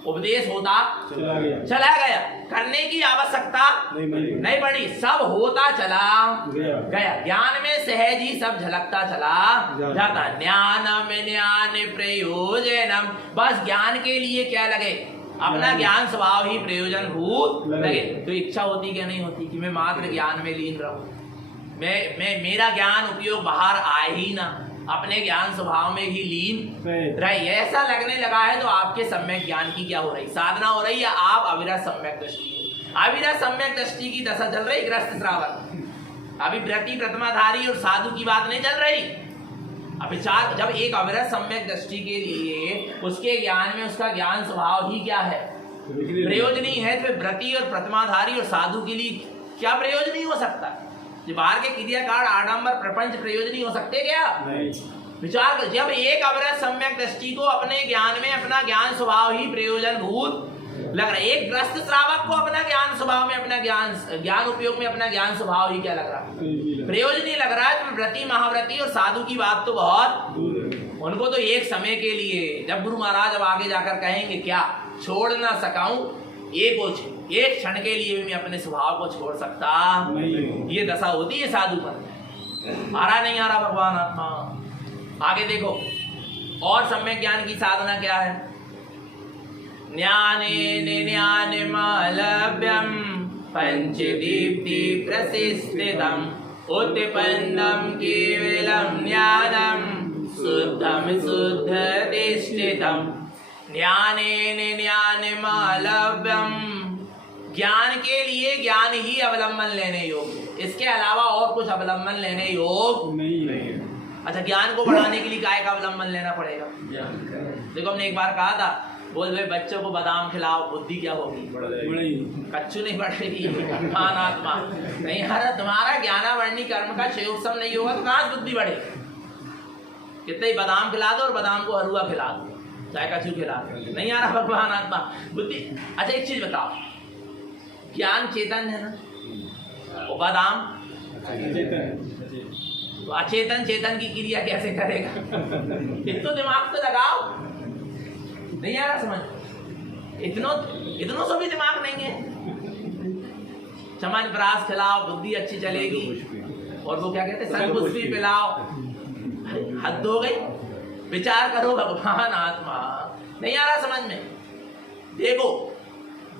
उपदेश होता चला गया, करने की आवश्यकता नहीं पड़ी, सब होता चला गया। ज्ञान में सहज ही सब झलकता चला जाता। ज्ञानम ज्ञान प्रयोजनम, बस ज्ञान के लिए क्या लगे? अपना ज्ञान स्वभाव ही प्रयोजन भूत लगे। तो इच्छा होती क्या नहीं होती कि मैं मात्र ज्ञान में लीन रहूं, मैं मेरा ज्ञान उपयोग बाहर आए ही ना, अपने ज्ञान स्वभाव में ही लीन रहे। ऐसा लगने लगा है तो आपके सम्यक ज्ञान की क्या हो रही? साधना हो रही है। आप अविरत सम्यक दृष्टि, अविरत सम्यक दृष्टि की दशा चल रही, ग्रस्त श्रावण। अभी व्रती प्रतिमाधारी और साधु की बात नहीं चल रही। अभी जब एक अविरत सम्यक दृष्टि के लिए उसके ज्ञान में उसका ज्ञान स्वभाव ही क्या है? प्रयोजनी है। तो व्रती और प्रतिमाधारी और साधु के लिए क्या प्रयोजनी हो सकता? बाहर के क्रियाकार आडंबर प्रपंच प्रयोजनी हो सकते क्या? विचार कर, जब एक अविरत सम्यक दृष्टि को अपने ज्ञान में अपना ज्ञान स्वभाव ही प्रयोजन भूत लग रहा है, एक ग्रस्त श्रावक को अपना ज्ञान स्वभाव में अपना ज्ञान उपयोग में अपना ज्ञान स्वभाव ही क्या लग रहा है? प्रयोजनी लग रहा है। तो व्रती महाव्रती और साधु की बात तो बहुत, उनको तो एक समय के लिए, जब गुरु महाराज अब आगे जाकर कहेंगे क्या छोड़ ना सकाऊं, एक क्षण के लिए भी मैं अपने स्वभाव को छोड़ सकता नहीं, ये दशा होती है साधु पर। आ रहा नहीं आ रहा भगवान आत्मा? आगे देखो और सम्यक ज्ञान की साधना क्या है? ज्ञानेन ज्ञानमलभ्यं पंचदीप्ति प्रसिद्धितम् उत्पन्नं केवलं ज्ञानं बुद्धम शुद्धधिष्ठितम् ज्ञानेन ज्ञानमालभ्यम। ज्ञान के लिए ज्ञान ही अवलंबन लेने योग्य, इसके अलावा और कुछ अवलंबन लेने योग्य नहीं है। अच्छा, ज्ञान को बढ़ाने के लिए काय का अवलंबन लेना पड़ेगा? देखो हमने एक बार कहा था, बोल भाई बच्चों को बादाम खिलाओ, बुद्धि क्या होगी? बड़ी कच्चू नहीं बढ़ेगी। अनात्मा नहीं यार, तुम्हारा ज्ञानावर्णी कर्म का संयोग नहीं होगा तो कहाँ से बुद्धि बढ़ेगी? कितने ही बादाम खिला दो और बादाम को हलवा खिला दो, चाहे कच्चू खिला दो, नहीं आ रहा भगवान आत्मा बुद्धि। अच्छा एक चीज बताओ, ज्ञान चेतन है ना, वो बादाम तो अचेतन चेतन की क्रिया कैसे करेगा? इतना दिमाग तो लगाओ, नहीं आ रहा समझ? इतनों से भी दिमाग नहीं है। चमनप्राश खिलाओ, बुद्धि अच्छी चलेगी। और वो क्या कहते हैं, संपुष्पी पिलाओ, हद हो गई। विचार करो भगवान आत्मा, नहीं आ रहा समझ में? देखो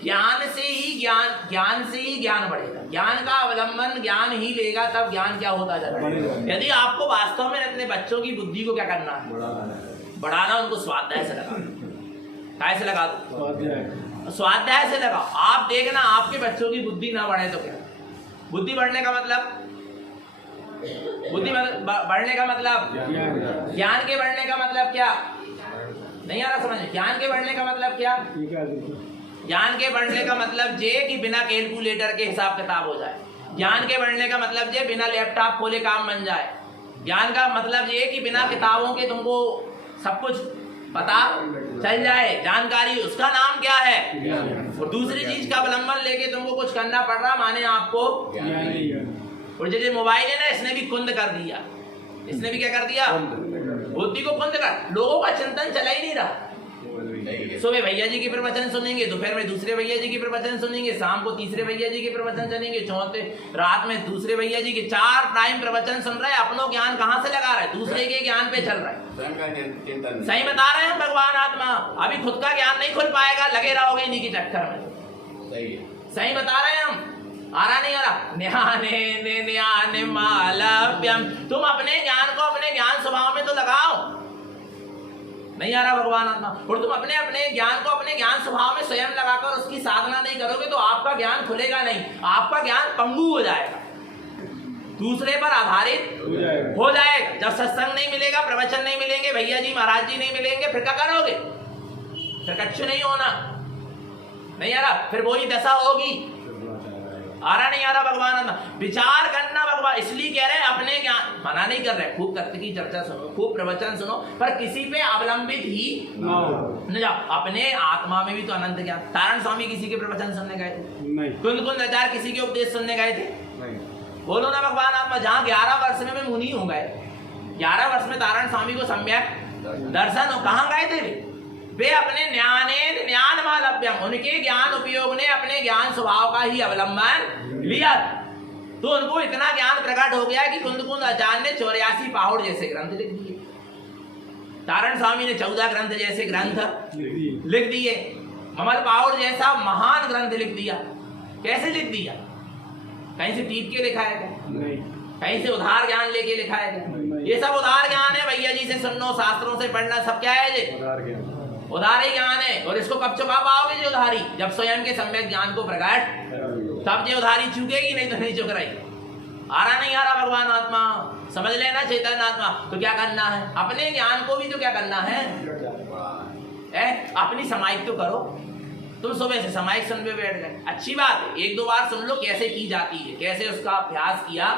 ज्ञान से ही ज्ञान बढ़ेगा। ज्ञान का अवलंबन ज्ञान ही लेगा, तब ज्ञान क्या होता जाएगा। यदि आपको वास्तव में अपने बच्चों की बुद्धि को क्या करना है, बढ़ाना, उनको स्वाध्याय से लगा दो। कैसे लगा दो? स्वाध्याय से लगाओ। आप देखना आपके बच्चों की बुद्धि ना बढ़े तो क्या? बुद्धि बढ़ने का मतलब, बढ़ने का मतलब, ज्ञान के बढ़ने का मतलब क्या? नहीं आ रहा समझ? ज्ञान के बढ़ने का मतलब क्या? ज्ञान के बढ़ने का मतलब ये कि बिना कैलकुलेटर के हिसाब किताब हो जाए। ज्ञान के बढ़ने का मतलब ये बिना लैपटॉप खोले काम बन जाए। ज्ञान का मतलब ये कि बिना किताबों के तुमको सब कुछ पता चल जाए। जानकारी, उसका नाम क्या है? और दूसरी चीज का अवलंबन लेके तुमको कुछ करना पड़ रहा, माने आपको। और जैसे मोबाइल है ना, इसने भी कुंद कर दिया। इसने भी क्या कर दिया? बुद्धि को कुंद कर। लोगों का चिंतन चला ही नहीं रहा। सुबह भैया जी के प्रवचन सुनेंगे, दोपहर में दूसरे भैया जी के प्रवचन सुनेंगे, शाम को तीसरे भैया जी के प्रवचन सुनेंगे, चौथे रात में दूसरे भैया जी के 4 टाइम प्रवचन सुन रहा है। अपनो ज्ञान कहाँ से लगा रहा है? दूसरे के ज्ञान पे चल रहा है। सही बता रहे हैं भगवान आत्मा। अभी खुद का ज्ञान नहीं खुल पाएगा, लगे रहोगे इन्हीं के चक्कर में। सही बता रहे हैं हम। आ रहा नहीं आ रहा? ज्ञाने मालव्यम। तुम अपने ज्ञान को अपने ज्ञान स्वभाव में तो लगाओ। नहीं आ रहा भगवान आत्मा? और तुम अपने ज्ञान को अपने ज्ञान स्वभाव में स्वयं लगाकर उसकी साधना नहीं करोगे तो आपका ज्ञान खुलेगा नहीं। आपका ज्ञान पंगु हो जाएगा, दूसरे पर आधारित हो जाएगा। जब सत्संग नहीं मिलेगा, प्रवचन नहीं मिलेंगे, भैया जी महाराज जी नहीं मिलेंगे, फिर क्या करोगे? फिर कच्छु नहीं होना। नहीं आ रहा? फिर वही दशा होगी। आ रहा नहीं आ रहा भगवान आत्मा? विचार करना भगवान इसलिए कह रहे हैं, अपने ज्ञान मना नहीं कर रहे। खूब तत्व की चर्चा सुनो, खूब प्रवचन सुनो, पर किसी पे अवलंबित ही न जाओ। अपने आत्मा में भी तो अनंत ज्ञान। तारण स्वामी किसी के प्रवचन सुनने गए थे? कुंद आचार्य किसी के उपदेश सुनने गए थे? बोलो ना भगवान आत्मा। जहाँ 11 वर्ष में मुनि हो गए, 11 वर्ष में तारण स्वामी को सम्यक दर्शन हो, कहाँ गए थे वे? अपने ज्ञान मालव्यम, उनके ज्ञान उपयोग ने अपने ज्ञान स्वभाव का ही अवलंबन लिया, तो उनको इतना ज्ञान प्रकट हो गया कि कुंद आचार्य ने 84 पहाड़ जैसे ग्रंथ लिख दिए। तारण स्वामी ने 14 ग्रंथ जैसे ग्रंथ लिख दिए। ममल पहाड़ जैसा महान ग्रंथ लिख दिया। कैसे लिख दिया? कहीं से टीप के लिखा है? कहीं से उधार ज्ञान लेके लिखा है? ये सब उधार ज्ञान है। भैया जी से सुनना, शास्त्रों से पढ़ना, सब क्या है? ये उधार ही ज्ञान है। और इसको कब चुका पाओगे? जो उधारी, जब स्वयं के सम्यक ज्ञान को प्रकट, तब ये उधारी चुकेगी, नहीं तो नहीं चुक रही। आ रहा नहीं आ रहा भगवान आत्मा? समझ लेना चैतन्य आत्मा। तो क्या करना है? अपने ज्ञान को भी तो क्या करना है? अपनी समाइक तो करो। तुम सुबह से समाइक सुन पे बैठ गए, अच्छी बात है। 1-2 बार सुन लो कैसे की जाती है, कैसे उसका अभ्यास किया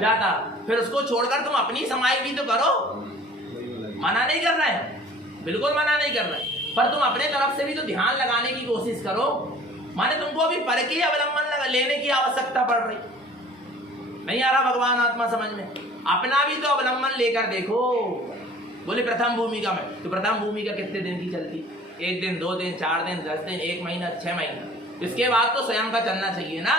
जाता। फिर उसको छोड़कर तुम अपनी समाइक भी तो करो। मना नहीं कर रहे हैं, बिल्कुल मना नहीं कर रहे, पर तुम अपने तरफ से भी तो ध्यान लगाने की कोशिश करो। माने तुमको अभी पर के अवलंबन लेने की आवश्यकता पड़ रही। नहीं आ रहा भगवान आत्मा समझ में? अपना भी तो अवलंबन लेकर देखो। बोले प्रथम भूमिका में, तो प्रथम भूमिका कितने दिन की चलती? 1 दिन, 2 दिन, 4 दिन, 10 दिन, 1 महीना, 6 महीना। इसके बाद तो स्वयं का चलना चाहिए ना।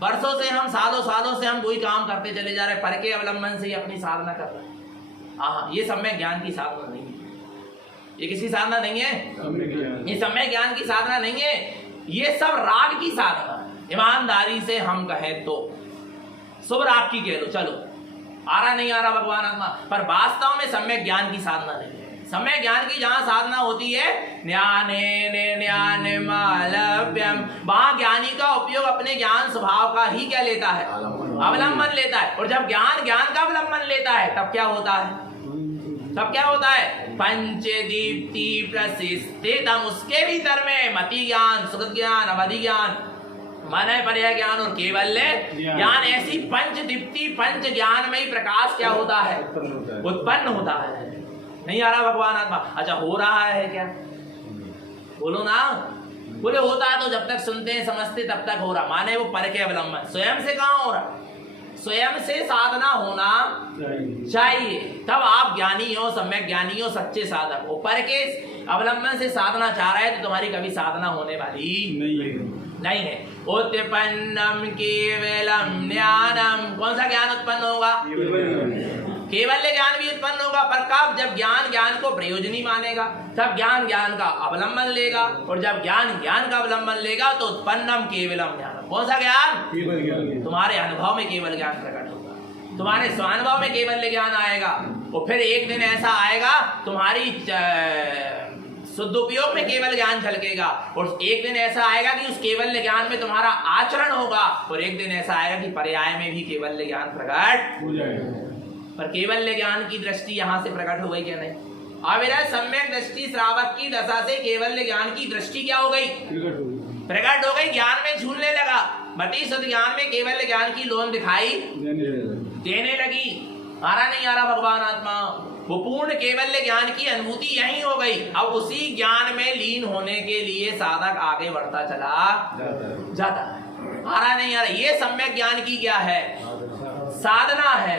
वर्षों से हम, सालों से हम वही काम करते चले जा रहे, पर के अवलंबन से ही अपनी साधना कर रहे हैं। हाँ, ये सम्यक ज्ञान की साधना नहीं है। ये किसी साधना नहीं है, ये सम्यक ज्ञान की साधना नहीं है। ये सब राग की साधना है। ईमानदारी से हम कहें तो शुभ राग की कह लो। चलो आ रहा नहीं आ रहा भगवान आत्मा, पर वास्तव में सम्यक ज्ञान की साधना नहीं है। सम्यक ज्ञान की जहां साधना होती है ज्ञानेनमालभ्यम, वहां ज्ञानी का उपयोग अपने ज्ञान स्वभाव का ही क्या लेता है, अवलंबन लेता है। और जब ज्ञान ज्ञान का अवलंबन लेता है तब क्या होता है, तब क्या होता है, पंचदीप्ति प्रसिद्धितम, उसके भीतर में मति ज्ञान, सुगत ज्ञान, अवधि ज्ञान, मन पर्याय ज्ञान और केवल्य ज्ञान, ऐसी पंच दीप्ति पंच ज्ञान में ही प्रकाश क्या होता है, उत्पन्न होता है। नहीं आ रहा भगवान आत्मा? अच्छा हो रहा है क्या, बोलो ना। बोले होता है तो जब तक सुनते हैं समझते तब तक हो रहा, माने वो पर के अवलंबन, स्वयं से कहाँ हो रहा, स्वयं से साधना होना चाहिए, तब आप ज्ञानी हो, सम्यक ज्ञानी हो, सच्चे साधक हो। पर के अवलंबन से साधना चाह रहे हैं तो तुम्हारी कभी साधना होने वाली नहीं है। उत्पन्नम केवलम ज्ञानम, कौन सा ज्ञान उत्पन्न होगा, केवल्य ज्ञान भी उत्पन्न होगा। पर कब, जब ज्ञान ज्ञान को प्रयोजनी मानेगा, तब ज्ञान ज्ञान का अवलंबन लेगा, और जब ज्ञान ज्ञान का अवलंबन लेगा तो उत्पन्नम केवलम ज्ञानम, कौन सा ज्ञान, तुम्हारे अनुभव में केवल ज्ञान प्रकट होगा, तुम्हारे स्वानुभव में केवल्य ज्ञान आएगा। और फिर एक दिन ऐसा आएगा तुम्हारी शुद्ध उपयोग में केवल ज्ञान झलकेगा, और एक दिन ऐसा आएगा कि उस केवल्य ज्ञान में तुम्हारा आचरण होगा, और एक दिन ऐसा आएगा कि पर्याय में भी केवल्य ज्ञान प्रकट हो जाएगा। पर केवल्य ज्ञान की दृष्टि यहाँ से प्रकट हो गई क्या, नहीं। अविरत सम्यक दृष्टि श्रावक की दशा से केवल्य ज्ञान की दृष्टि क्या हो गई, प्रकट हो गई, ज्ञान में झूलने लगा, मति शुद्ध ज्ञान में केवल्य ज्ञान की लोन दिखाई देने लगी। आ रहा नहीं आ रहा भगवान आत्मा, वो पूर्ण केवल्य ज्ञान की अनुभूति यही हो गई। अब उसी ज्ञान में लीन होने के लिए साधक आगे बढ़ता चला जाता है। आ रहा नहीं आ रहा, ये सम्यक ज्ञान की क्या है, साधना है।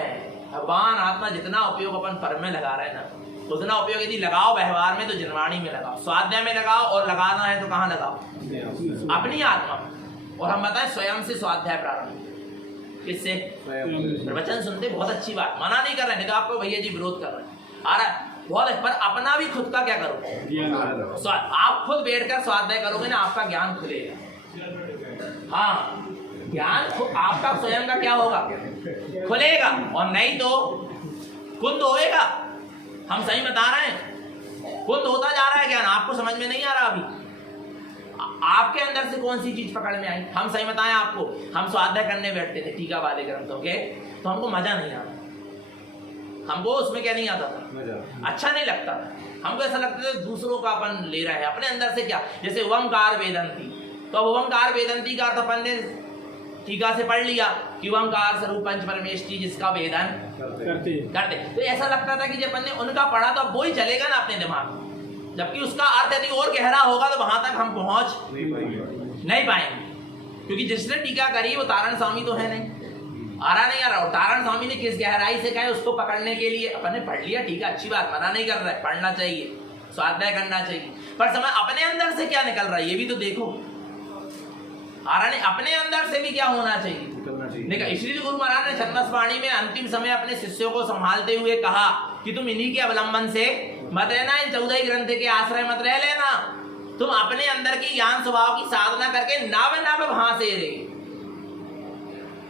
भगवान आत्मा जितना उपयोग अपन पर में लगा रहे हैं ना, उतना उपयोग यदि लगाओ व्यवहार में तो जिनवाणी में लगाओ, स्वाध्याय में लगाओ, और लगाना है तो कहाँ लगाओ, अपनी आत्मा। और हम बताएं स्वयं से स्वाध्याय प्रारंभ, किससे, प्रवचन सुनते, बहुत अच्छी बात, मना नहीं कर रहे, नहीं तो आपको भैया जी विरोध कर रहे हैं, आ रहा बहुत, पर अपना भी खुद का क्या करो, आप खुद बैठकर स्वाध्याय करोगे ना, आपका ज्ञान खुलेगा। हाँ, ज्ञान आपका स्वयं का क्या होगा, खुलेगा, और नहीं तो कुंद होएगा। हम सही बता रहे हैं, कुंद होता जा रहा है ज्ञान, आपको समझ में नहीं आ रहा अभी। आपके अंदर से कौन सी चीज पकड़ में आई, हम सही बताएं आपको, हम स्वाध्याय करने बैठते थे टीका वाले ग्रंथों के, तो हमको मजा नहीं आता, हमको उसमें क्या नहीं आता था, अच्छा नहीं लगता था, हमको ऐसा लगता था दूसरों का अपन ले रहे हैं, अपने अंदर से क्या, जैसे ओंकार वेदंती, तो अब ओंकार वेदंती का अर्थ अपन ने टीका से पढ़ लिया कि ओंकार स्वरूप पंच परमेष्टि जिसका वेदन करते, तो ऐसा लगता था कि जब अपन ने उनका पढ़ा तो अब वो ही चलेगा ना अपने दिमाग में, जबकि उसका अर्थ यदि और गहरा होगा तो वहां तक हम पहुंच नहीं पाएंगे, क्योंकि जिसने टीका करी वो तारण स्वामी तो है नहीं। आ रहा नहीं आ रहा, और तारण स्वामी ने किस गहराई से कहा है उसको पकड़ने के लिए, अपन ने पढ़ लिया, ठीक है, अच्छी बात, मना नहीं कर रहा है, पढ़ना चाहिए, स्वाध्याय करना चाहिए, पर समय अपने अंदर से क्या निकल रहा है ये भी तो देखो। आ रहा नहीं, अपने अंदर से भी क्या होना चाहिए, देखा। इसलिए गुरु महाराज ने छंदस वाणी में अंतिम समय अपने शिष्यों को संभालते हुए कहा कि तुम इन्हीं के अवलंबन से मत रहना, इन 14 ग्रंथ के आश्रय मत रह लेना, तुम अपने अंदर की ज्ञान स्वभाव की साधना करके नव नव भासे रे,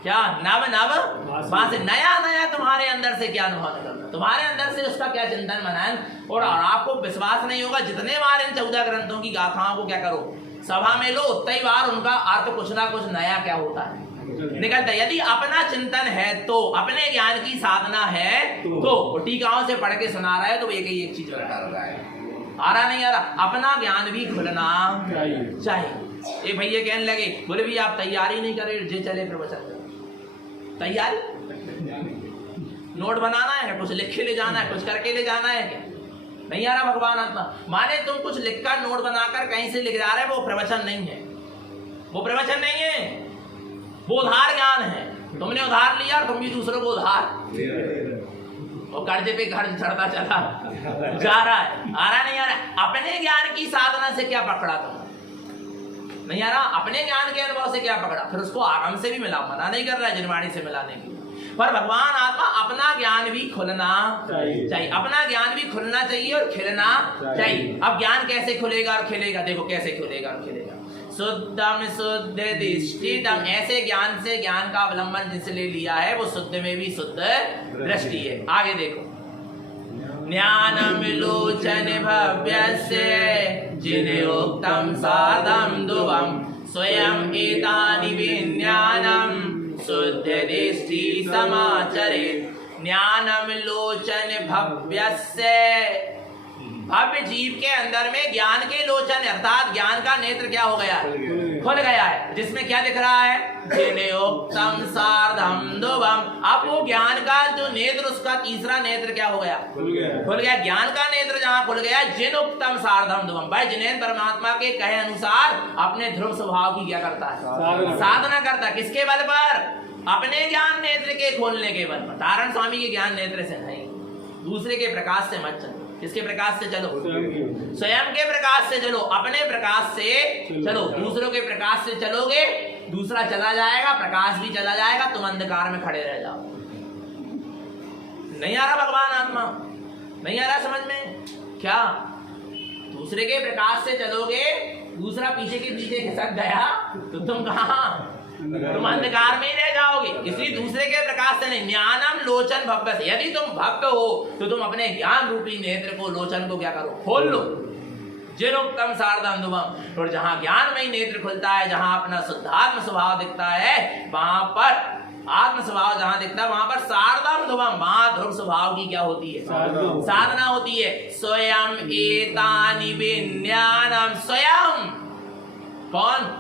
क्या नव नव भासे, नया नया तुम्हारे अंदर से क्या अनुभव करना, तुम्हारे अंदर से उसका क्या चिंतन मनन, और आपको विश्वास नहीं होगा जितने बार इन 14 ग्रंथों की गाथाओं को क्या करो सभा में लो, उतनी बार उनका अर्थ कुछ ना कुछ नया क्या होता है निकलता है। यदि अपना चिंतन है तो, अपने ज्ञान की साधना है तो, टीकाओं से पढ़ के सुना रहा है तो एक ही एक चीज बता रहा है। आ रहा नहीं आ रहा, अपना ज्ञान भी खुलना चाहिए। एक भैया कहने लगे, बोले भी आप तैयारी नहीं करे जे चले प्रवचन, तैयारी नोट बनाना है, कुछ लिख के ले जाना है, कुछ करके ले जाना है, क्या नहीं आ रहा भगवान आत्मा। माने तुम कुछ लिखकर नोट बनाकर कहीं से लिख जा रहे हो, वो प्रवचन नहीं है, वो प्रवचन नहीं है, वो उधार ज्ञान है। तुमने उधार लिया और तुम भी दूसरों को उधार, और कर्जे पे कर्ज चढ़ता चला जा रहा है। आ रहा नहीं आ रहा, अपने ज्ञान की साधना से क्या पकड़ा तुम, नहीं आ रहा, अपने ज्ञान के अनुभव से क्या पकड़ा, फिर उसको आगम से भी मिला, मना नहीं कर रहा है जिनवाणी से मिलाने की, पर भगवान आत्मा अपना ज्ञान भी खुलना चाहिए, अपना ज्ञान भी खुलना चाहिए और खिलना चाहिए। अब ज्ञान कैसे खुलेगा और खिलेगा, देखो कैसे खुलेगा और खिलेगा। शुद्धम शुद्ध दृष्टितम, ऐसे ज्ञान से ज्ञान का अवलंबन जिसने लिया है वो शुद्ध में भी शुद्ध दृष्टि है। आगे देखो, ज्ञानम लोचन भव्यस्य जिनोक्तम साधम दुवम स्वयं एतानि विज्ञानम शुद्ध दृष्टि समाचरेत्। ज्ञानम लोचन भव्यस्य, भव्य जीव के अंदर में ज्ञान के लोचन अर्थात ज्ञान का नेत्र क्या हो गया है, खुल गया है, जिसमें क्या दिख रहा है, जिनोक्तम सार्धम दुवम। अब वो ज्ञान का जो नेत्र उसका तीसरा नेत्र क्या हो गया, खुल गया। ज्ञान का नेत्र जहाँ खुल गया, जिनोक्तम सार्धम दुवम, भाई जिन्हें परमात्मा के कहे अनुसार अपने ध्रुव स्वभाव की क्या करता है, साधना करता है। किसके बल पर, अपने ज्ञान नेत्र के खोलने के बल पर। तारण स्वामी के ज्ञान नेत्र से नहीं, दूसरे के प्रकाश से मत चलो। किसके प्रकाश से चलो, स्वयं के प्रकाश से चलो, अपने प्रकाश से चलो। दूसरों के प्रकाश से चलोगे, दूसरा चला जाएगा, प्रकाश भी चला जाएगा, तुम अंधकार में खड़े रह जाओ। नहीं आ रहा भगवान आत्मा, नहीं आ रहा समझ में क्या? दूसरे के प्रकाश से चलोगे, दूसरा पीछे के पीछे खिसक गया तो तुम कहाँ, तुम अंधकार में ही रह जाओगे। इसलिए दूसरे के प्रकाश से नहीं। ज्ञानम लोचन भव्य से, यदि तुम भव्य हो तो तुम अपने ज्ञान रूपी नेत्र को, लोचन को क्या करो, खोल लो। जिनोक्तम सार्धम दुवम, और जहां ज्ञान में ही नेत्र खुलता है, जहां अपना शुद्धात्म स्वभाव दिखता है, वहां पर आत्म स्वभाव जहां दिखता है, वहां पर सार्धम दुवम, वहां ध्रुव स्वभाव की क्या होती है, साधना होती है। स्वयं एतानि विज्ञानम, स्वयं कौन,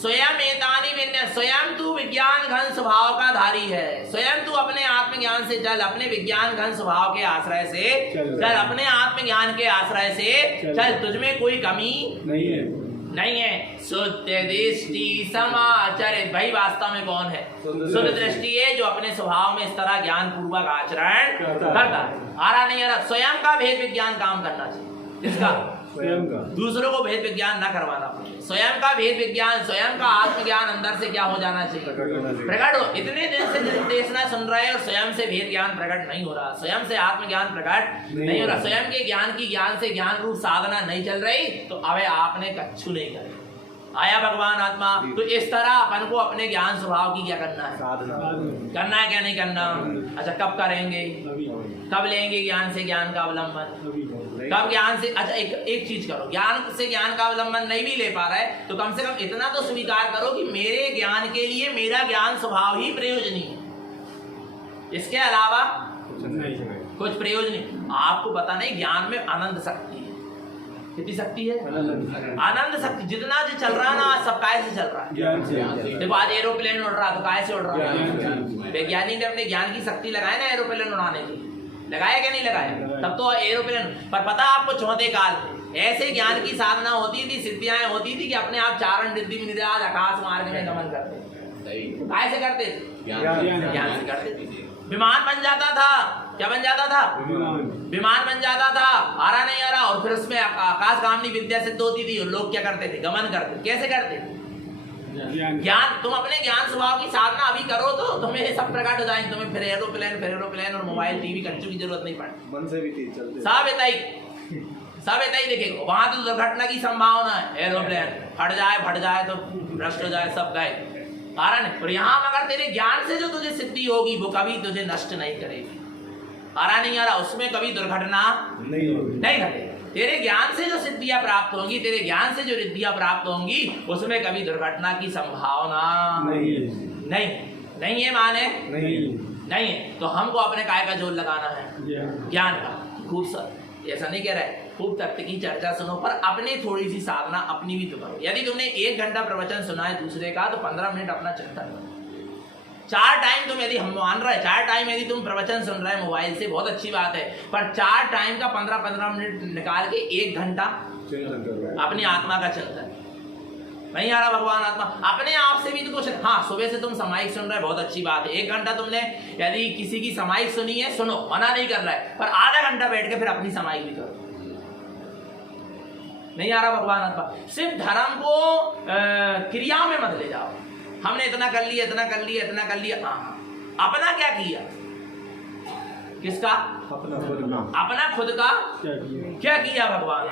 स्वयं एतानि विज्ञान, स्वयं तू विज्ञान घन स्वभाव का धारी है। स्वयं तू अपने आत्मज्ञान से चल, अपने विज्ञान घन स्वभाव के आश्रय से चल, अपने आत्मज्ञान के आश्रय से चल, तुझमें कोई कमी नहीं है। शुद्ध दृष्टि समाचरित, भाई वास्तव में कौन है, शुद्ध दृष्टि है, जो अपने स्वभाव में इस तरह ज्ञान पूर्वक आचरण करता है। आ रहा नहीं आ रहा, स्वयं का भेद विज्ञान काम करना चाहिए। इसका स्वयं का, दूसरों को भेद विज्ञान ना करवाना, स्वयं का भेद विज्ञान, स्वयं का आत्मज्ञान अंदर से क्या हो जाना चाहिए, प्रकट हो। इतने दिन से निर्देशना सुन रहे हैं और स्वयं से भेद ज्ञान प्रकट नहीं हो रहा, स्वयं से आत्मज्ञान प्रकट नहीं हो रहा, स्वयं के ज्ञान की ज्ञान से ज्ञान रूप साधना नहीं चल रही, तो अब आपने कच्छू नहीं करे, आया भगवान आत्मा। तो इस तरह अपन को अपने ज्ञान स्वभाव की क्या करना है, करना है क्या नहीं करना। अच्छा कब करेंगे, कब लेंगे ज्ञान से ज्ञान का अवलंबन, कब ज्ञान से। अच्छा एक चीज करो, ज्ञान से ज्ञान का अवलंबन नहीं भी ले पा रहा है तो कम से कम इतना तो स्वीकार करो कि मेरे ज्ञान के लिए मेरा ज्ञान स्वभाव ही प्रयोजनीय है, इसके अलावा कुछ प्रयोजन नहीं। आपको पता नहीं ज्ञान में अनंत शक्ति है, कितनी शक्ति है, आनंद शक्ति। जितना जो चल रहा है ना आज सब काय से चल रहा है। देखो आज एरोप्लेन उड़ रहा है तो काय से उड़ रहा है, वैज्ञानिक ने अपने ज्ञान की शक्ति लगाए ना एरोप्लेन उड़ाने की, लगाया क्या नहीं लगाया, तब तो एरोप्लेन। पर पता आपको चौथे काल ऐसे ज्ञान की साधना होती थी, सिद्धियां होती थी कि अपने आप चारण रिद्धि निराज आकाश मार्ग में गमन करते, काय से करते, ज्ञान से करते थे। विमान बन जाता था, क्या बन जाता था, विमान बन जाता था, आ रहा नहीं आ रहा, और फिर उसमें आकाशगामी विद्या सिद्ध होती थी और लोग क्या करते थे, गमन करते। कैसे करते, ज्ञान। तुम अपने ज्ञान स्वभाव की साधना अभी करो तो तुम्हें सब प्रकट हो जाएंगे, तुम्हें फिर एरोप्लेन और मोबाइल टीवी कच्चू की जरूरत नहीं पड़ती, मन से भी तेज चलते, सब इतना ही देखेगा। वहां तो दुर्घटना की संभावना है, एरोप्लेन फट जाए तो भ्रष्ट हो जाए, सब गए, कारण है। और यहाँ अगर तेरे ज्ञान से जो तुझे सिद्धि होगी वो कभी तुझे नष्ट नहीं करेगी, आ रहा नहीं आ रहा, उसमें कभी दुर्घटना नहीं घटेगी। तेरे ज्ञान से जो सिद्धियां प्राप्त होंगी, तेरे ज्ञान से जो रिद्धियां प्राप्त होंगी, उसमें कभी दुर्घटना की संभावना नहीं है, माने नहीं है। तो हमको अपने काय का जोर लगाना है, ज्ञान का। खूब सर ऐसा नहीं कह रहा है, खूब तत्व की चर्चा सुनो, पर अपनी थोड़ी सी साधना अपनी भी तो करो। यदि तुमने 1 घंटा प्रवचन सुना है दूसरे का, तो 15 मिनट अपना चिंतन करो। 4 टाइम तुम, यदि हम मान रहे 4 टाइम यदि तुम प्रवचन सुन रहे मोबाइल से, बहुत अच्छी बात है, पर 4 टाइम का 15-15 मिनट निकाल के 1 घंटा अपनी आत्मा का चिंतन। नहीं आ रहा भगवान आत्मा, अपने आप से भी तो कुछ। हाँ सुबह से तुम समाइक सुन रहे, बहुत अच्छी बात है, 1 घंटा तुमने यदि किसी की समाइक सुनी है, सुनो, मना नहीं कर रहा है, पर आधा घंटा बैठ के फिर अपनी समाइक भी करो। नहीं आ रहा भगवान आत्मा। सिर्फ धर्म को क्रिया में मत ले जाओ, हमने इतना कर लिया, इतना कर लिया, इतना कर लिया। हाँ, अपना क्या किया, किसका, अपना खुद का क्या किया भगवान,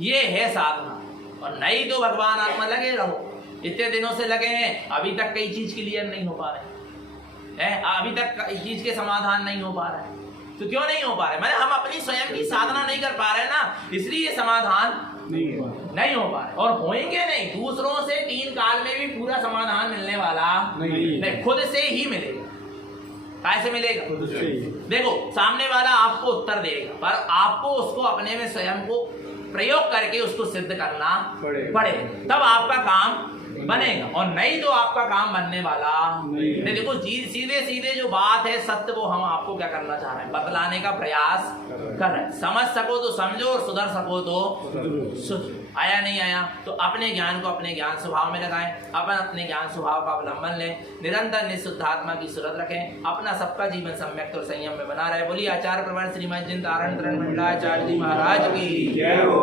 ये है साधना। और नहीं तो भगवान आत्मा लगे रहो। इतने दिनों से लगे हैं, अभी तक कई चीज क्लियर नहीं हो पा रहे हैं, अभी तक कई चीज के समाधान नहीं हो पा रहा है। तो क्यों नहीं हो पा रहे? मैंने हम अपनी स्वयं की साधना नहीं कर पा रहे ना, इसलिए समाधान नहीं हो पा रहे। और होएंगे नहीं, दूसरों से 3 काल में भी पूरा समाधान मिलने वाला नहीं, खुद से ही मिलेगा। कैसे मिलेगा? देखो, सामने वाला आपको उत्तर देगा, पर आपको उसको अपने में स्वयं को प्रयोग करके उसको सिद्ध करना पड़ेगा, तब आपका काम बनेगा। और नहीं तो आपका काम बनने वाला नहीं। देखो सीधे सीधे जो बात है सत्य, वो हम आपको क्या करना चाह रहे हैं, बतलाने का प्रयास कर रहे हैं। समझ सको तो समझो और सुधर सको तो सुधरो। आया नहीं आया तो अपने ज्ञान को अपने ज्ञान स्वभाव में लगाएं, अपने ज्ञान स्वभाव का अवलंबन लें, निरंतर निशुद्धात्मा की सूरत रखें, अपना सबका जीवन सम्यक और संयम में बना रहे। बोलिए आचार्य प्रवर श्रीमद जिन तारण तरण मंडलाचार्य जी महाराज की जय हो।